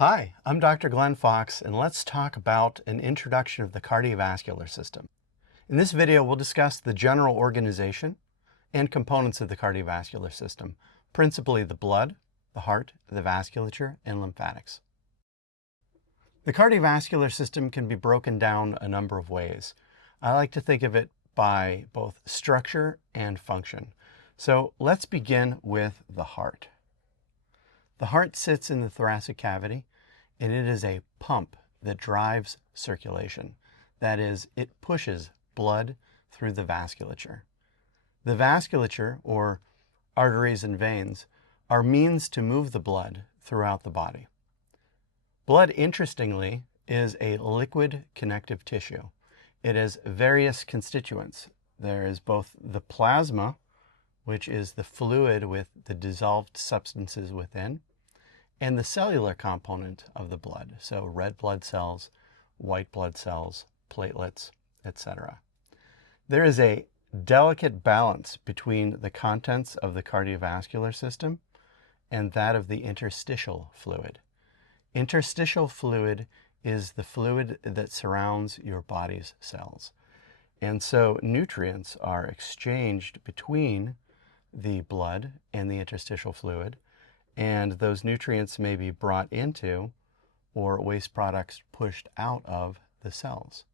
Hi, I'm Dr. Glenn Fox, and let's talk about an introduction of the cardiovascular system. In this video, we'll discuss the general organization and components of the cardiovascular system, principally the blood, the heart, the vasculature, and lymphatics. The cardiovascular system can be broken down a number of ways. I like to think of it by both structure and function. So let's begin with the heart. The heart sits in the thoracic cavity, and it is a pump that drives circulation. That is, it pushes blood through the vasculature. The vasculature, or arteries and veins, are means to move the blood throughout the body. Blood, interestingly, is a liquid connective tissue. It has various constituents. There is both the plasma, which is the fluid with the dissolved substances within, and the cellular component of the blood, so red blood cells, white blood cells, platelets, etc. There is a delicate balance between the contents of the cardiovascular system and that of the interstitial fluid. Interstitial fluid is the fluid that surrounds your body's cells. And so nutrients are exchanged between the blood and the interstitial fluid, and those nutrients may be brought into or waste products pushed out of the cells.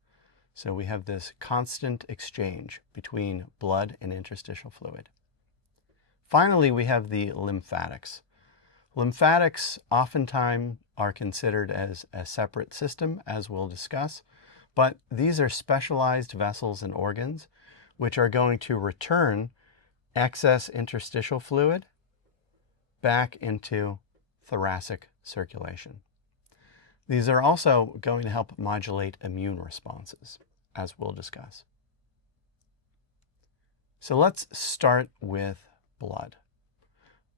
So we have this constant exchange between blood and interstitial fluid. Finally, we have the lymphatics. Lymphatics oftentimes are considered as a separate system, as we'll discuss, but these are specialized vessels and organs which are going to return excess interstitial fluid back into thoracic circulation. These are also going to help modulate immune responses, as we'll discuss. So let's start with blood.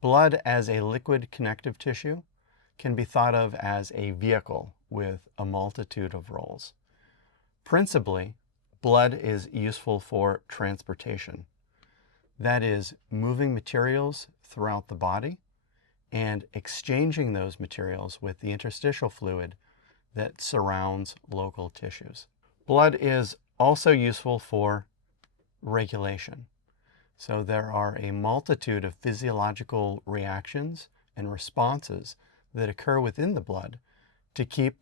Blood as a liquid connective tissue can be thought of as a vehicle with a multitude of roles. Principally, blood is useful for transportation. That is, moving materials throughout the body and exchanging those materials with the interstitial fluid that surrounds local tissues. Blood is also useful for regulation. So there are a multitude of physiological reactions and responses that occur within the blood to keep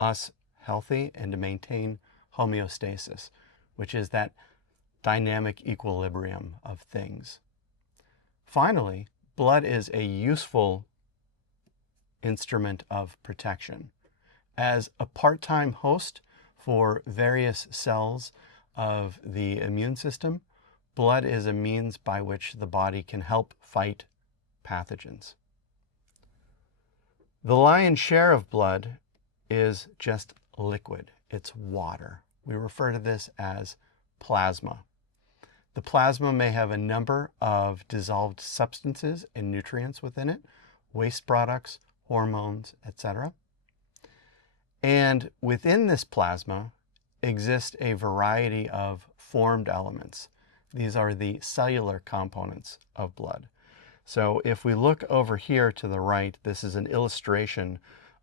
us healthy and to maintain homeostasis, which is that dynamic equilibrium of things. Finally, blood is a useful instrument of protection. As a part-time host for various cells of the immune system, blood is a means by which the body can help fight pathogens. The lion's share of blood is just liquid. It's water. We refer to this as plasma. The plasma may have a number of dissolved substances and nutrients within it, waste products, hormones, etc. And within this plasma exist a variety of formed elements. These are the cellular components of blood. So if we look over here to the right, this is an illustration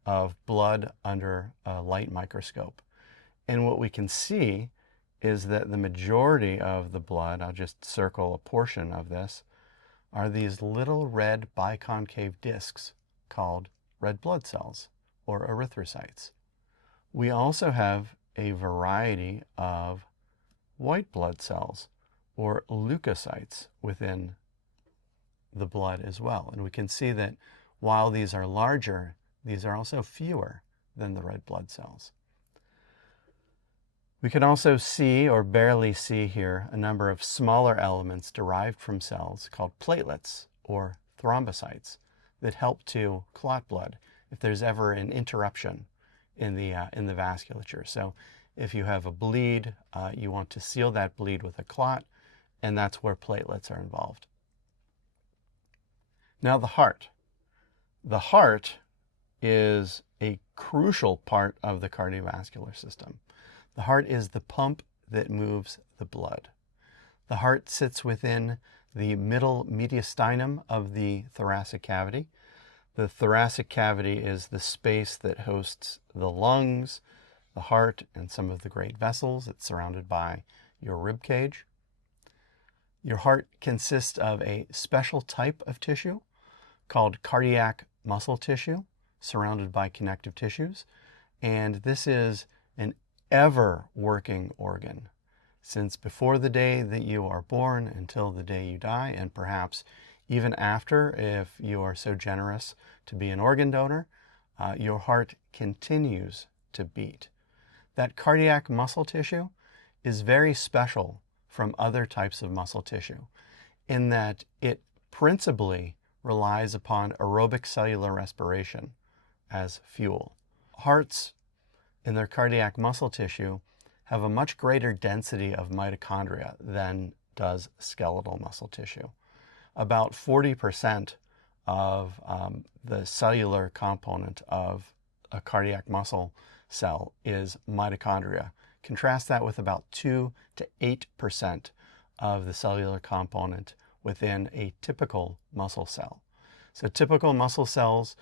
of blood under a light microscope. And what we can see is that the majority of the blood, I'll just circle a portion of this, are these little red biconcave discs called red blood cells or erythrocytes. We also have a variety of white blood cells or leukocytes within the blood as well. And we can see that while these are larger, these are also fewer than the red blood cells. We can also see, or barely see here, a number of smaller elements derived from cells called platelets or thrombocytes that help to clot blood if there's ever an interruption in the vasculature. So if you have a bleed, you want to seal that bleed with a clot, and that's where platelets are involved. Now the heart. The heart is a crucial part of the cardiovascular system. The heart is the pump that moves the blood. The heart sits within the middle mediastinum of the thoracic cavity. The thoracic cavity is the space that hosts the lungs, the heart, and some of the great vessels. It's surrounded by your rib cage. Your heart consists of a special type of tissue called cardiac muscle tissue, surrounded by connective tissues. And this is an ever-working organ. Since before the day that you are born until the day you die, and perhaps even after, if you are so generous to be an organ donor, your heart continues to beat. That cardiac muscle tissue is very special from other types of muscle tissue in that it principally relies upon aerobic cellular respiration as fuel. Hearts in their cardiac muscle tissue have a much greater density of mitochondria than does skeletal muscle tissue. About 40% of the cellular component of a cardiac muscle cell is mitochondria. Contrast that with about 2 to 8% of the cellular component within a typical muscle cell. So typical muscle cells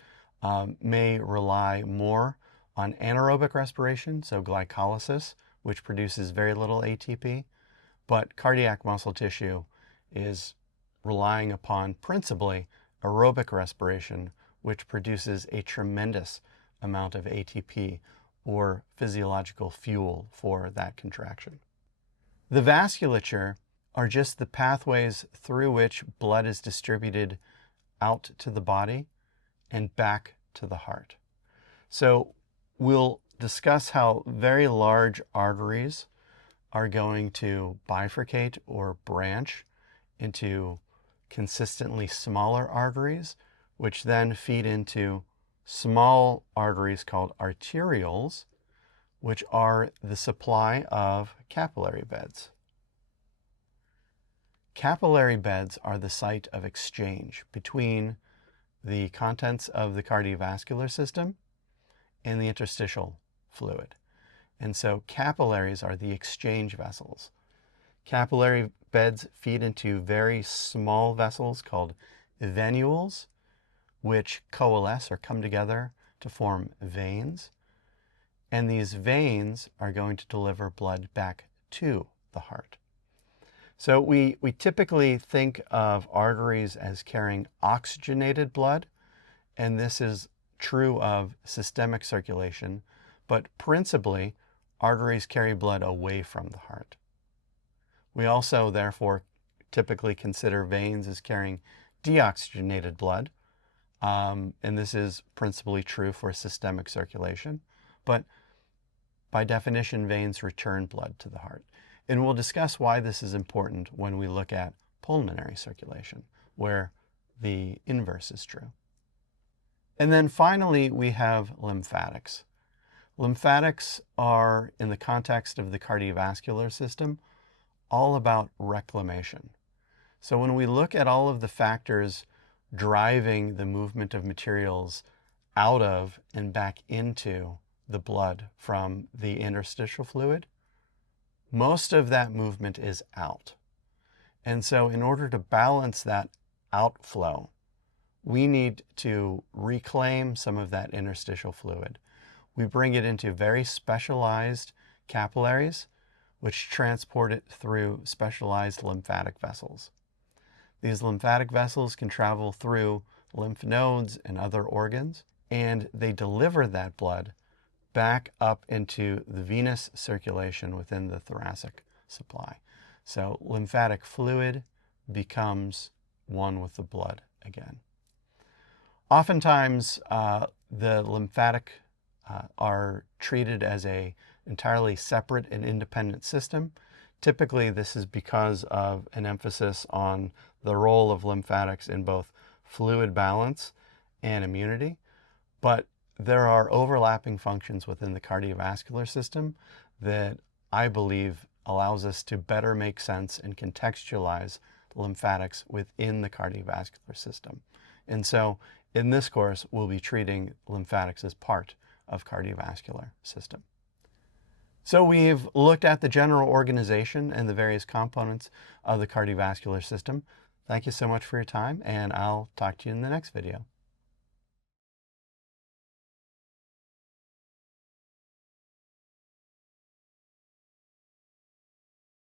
may rely more on anaerobic respiration, so glycolysis, which produces very little ATP, but cardiac muscle tissue is relying upon principally aerobic respiration, which produces a tremendous amount of ATP, or physiological fuel for that contraction. The vasculature are just the pathways through which blood is distributed out to the body and back to the heart. So we'll discuss how very large arteries are going to bifurcate or branch into consistently smaller arteries, which then feed into small arteries called arterioles, which are the supply of capillary beds. Capillary beds are the site of exchange between the contents of the cardiovascular system and the interstitial fluid. And so capillaries are the exchange vessels. Capillary beds feed into very small vessels called venules, which coalesce or come together to form veins. And these veins are going to deliver blood back to the heart. So we typically think of arteries as carrying oxygenated blood, and this is true of systemic circulation, but principally arteries carry blood away from the heart. We also, therefore, typically consider veins as carrying deoxygenated blood, and this is principally true for systemic circulation, but by definition, veins return blood to the heart. And we'll discuss why this is important when we look at pulmonary circulation, where the inverse is true. And then finally, we have lymphatics. Lymphatics are, in the context of the cardiovascular system, all about reclamation. So when we look at all of the factors driving the movement of materials out of and back into the blood from the interstitial fluid, most of that movement is out. And so in order to balance that outflow, we need to reclaim some of that interstitial fluid. We bring it into very specialized capillaries, which transport it through specialized lymphatic vessels. These lymphatic vessels can travel through lymph nodes and other organs, and they deliver that blood back up into the venous circulation within the thoracic supply. So lymphatic fluid becomes one with the blood again. Oftentimes, the lymphatic are treated as an entirely separate and independent system. Typically, this is because of an emphasis on the role of lymphatics in both fluid balance and immunity, but there are overlapping functions within the cardiovascular system that I believe allows us to better make sense and contextualize lymphatics within the cardiovascular system. And so in this course, we'll be treating lymphatics as part of cardiovascular system. So we've looked at the general organization and the various components of the cardiovascular system. Thank you so much for your time, and I'll talk to you in the next video.